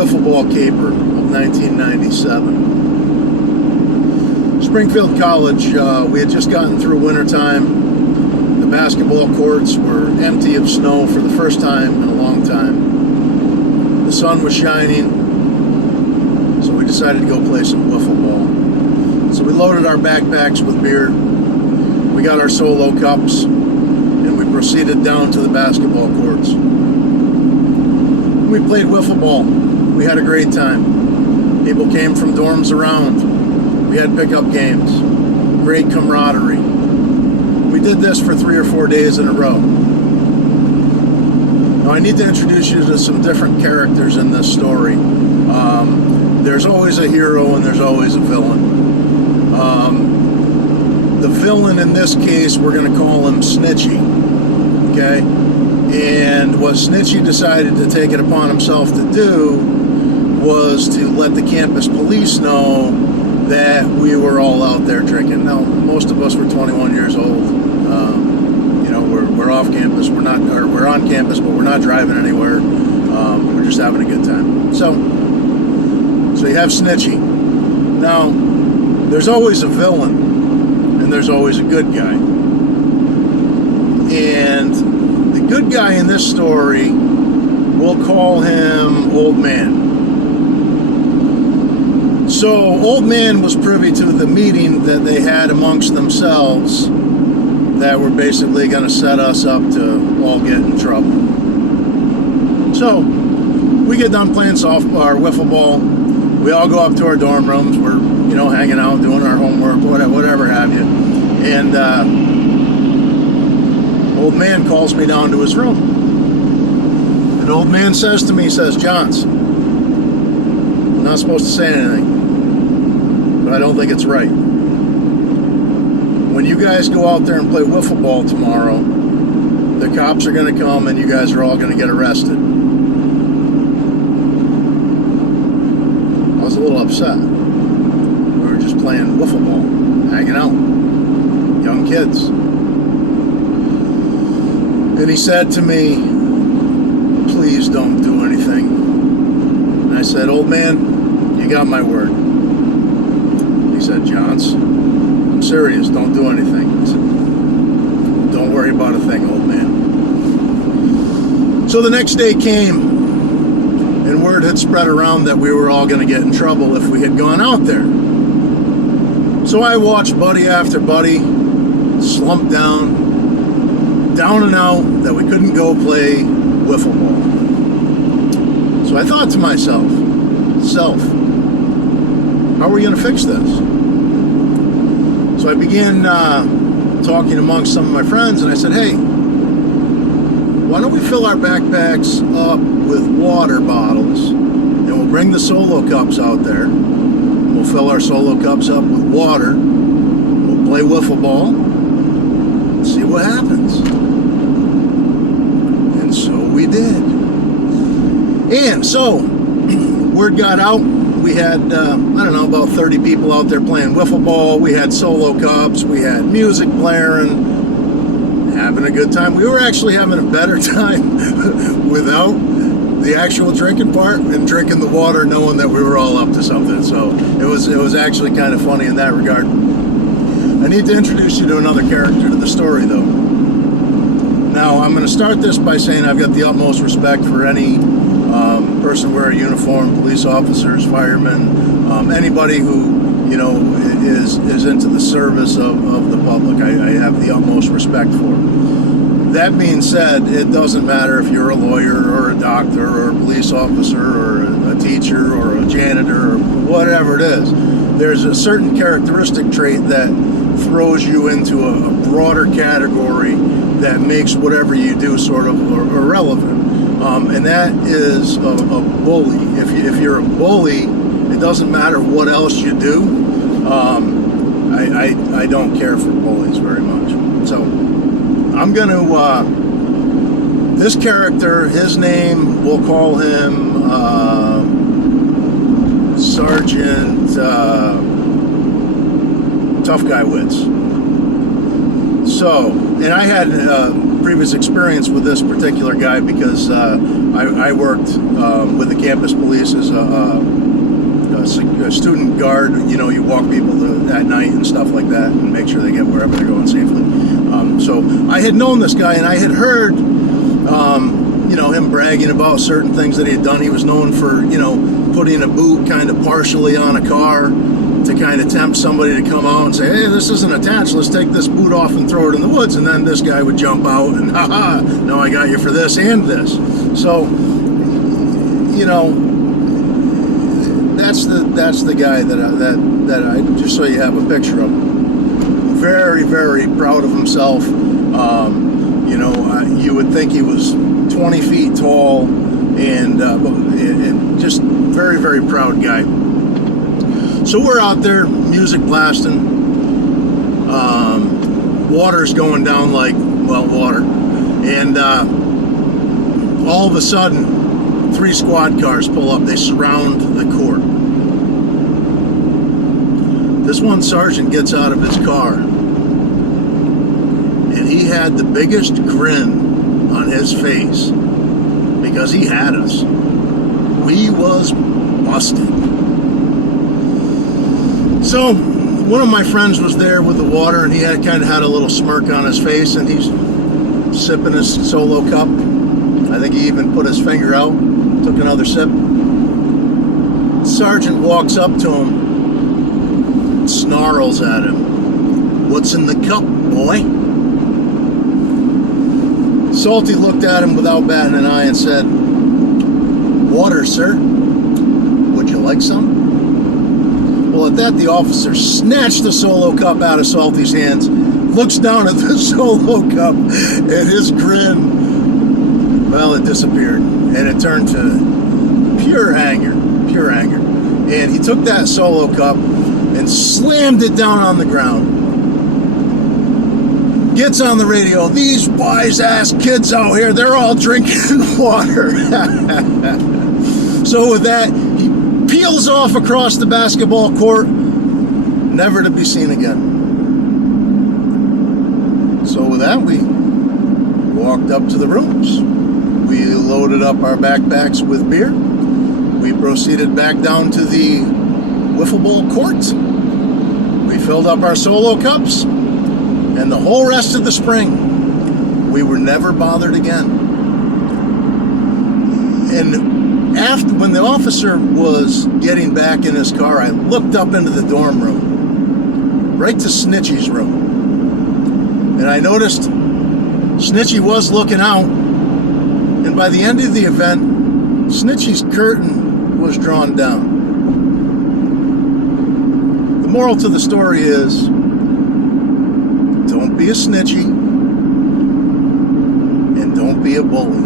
wiffle ball caper of 1997. Springfield College, we had just gotten through wintertime. The basketball courts were empty of snow for the first time in a long time. The sun was shining, so we decided to go play some wiffle ball. So we loaded our backpacks with beer, we got our solo cups, and we proceeded down to the basketball courts. We played wiffle ball. We had a great time. People came from dorms around. We had pickup games. Great camaraderie. We did this for 3 or 4 days in a row. Now I need to introduce you to some different characters in this story. There's always a hero and there's always a villain. The villain in this case, we're going to call him Snitchy. Okay? And what Snitchy decided to take it upon himself to do was to let the campus police know that we were all out there drinking. Now, most of us were 21 years old. You know, we're off campus. We're on campus, but we're not driving anywhere. We're just having a good time. So you have Snitchy. Now, there's always a villain, and there's always a good guy. And the good guy in this story, we'll call him Old Man. So Old Man was privy to the meeting that they had amongst themselves that were basically going to set us up to all get in trouble. So we get done playing wiffle ball. We all go up to our dorm rooms. We're, you know, hanging out, doing our homework, whatever have you. And Old Man calls me down to his room. And Old Man says to me, he says, "Johns, I'm not supposed to say anything, but I don't think it's right. When you guys go out there and play wiffle ball tomorrow, the cops are going to come and you guys are all going to get arrested." I was a little upset. We were just playing wiffle ball, hanging out, young kids. And he said to me, "Please don't do anything." And I said, "Old Man, you got my word." He said, "Johns, I'm serious, don't do anything." I said, "Don't worry about a thing, old man." So the next day came, and word had spread around that we were all going to get in trouble if we had gone out there. So I watched buddy after buddy slump down and out, that we couldn't go play wiffle ball. So I thought to myself, how are we going to fix this? So I began talking amongst some of my friends, and I said, "Hey, why don't we fill our backpacks up with water bottles, and we'll bring the solo cups out there. We'll fill our solo cups up with water. We'll play wiffle ball, and see what happens." And so we did. And so word got out. We had, I don't know, about 30 people out there playing wiffle ball. We had solo cups. We had music blaring, having a good time. We were actually having a better time without the actual drinking part and drinking the water, knowing that we were all up to something. So it was actually kind of funny in that regard. I need to introduce you to another character to the story, though. Now, I'm going to start this by saying I've got the utmost respect for any person wearing a uniform, police officers, firemen, anybody who, you know, is into the service of the public. I have the utmost respect for. That being said, it doesn't matter if you're a lawyer or a doctor or a police officer or a teacher or a janitor or whatever it is. There's a certain characteristic trait that throws you into a broader category that makes whatever you do sort of irrelevant. And that is a bully. If you're a bully, it doesn't matter what else you do. I don't care for bullies very much. So I'm going to, this character, his name, we'll call him Sergeant Tough Guy Wits. So And I had previous experience with this particular guy because I worked with the campus police as a student guard. You know, you walk people at night and stuff like that and make sure they get wherever they're going safely. So I had known this guy, and I had heard you know, him bragging about certain things that he had done. He was known for, you know, putting a boot kind of partially on a car to kind of tempt somebody to come out and say, hey, this isn't attached, let's take this boot off and throw it in the woods. And then this guy would jump out and, haha, no, I got you for this and this. So, you know, that's the guy that I just so you have a picture of. Very, very proud of himself. You know, you would think he was 20 feet tall, and just very, very proud guy. So we're out there, music blasting, water's going down like, well, water, and all of a sudden 3 squad cars pull up. They surround the court. This one sergeant gets out of his car, and he had the biggest grin on his face because he had us. We was busted. So one of my friends was there with the water, and he had kind of had a little smirk on his face, and he's sipping his Solo cup. I think he even put his finger out, took another sip. Sergeant walks up to him, snarls at him. What's in the cup, boy? Salty looked at him without batting an eye and said, water, sir. Would you like some? Well, at that, the officer snatched the Solo cup out of Salty's hands, looks down at the Solo cup, and his grin, well, it disappeared. And it turned to pure anger, pure anger. And he took that Solo cup and slammed it down on the ground. Gets on the radio, these wise-ass kids out here, they're all drinking water. So with that, he peels off across the basketball court, never to be seen again. So with that, we walked up to the rooms. We loaded up our backpacks with beer. We proceeded back down to the wiffle ball court. We filled up our Solo cups. And the whole rest of the spring, we were never bothered again. And when the officer was getting back in his car, I looked up into the dorm room, right to Snitchy's room. And I noticed Snitchy was looking out. And by the end of the event, Snitchy's curtain was drawn down. The moral to the story is, don't be a snitchy, and don't be a bully.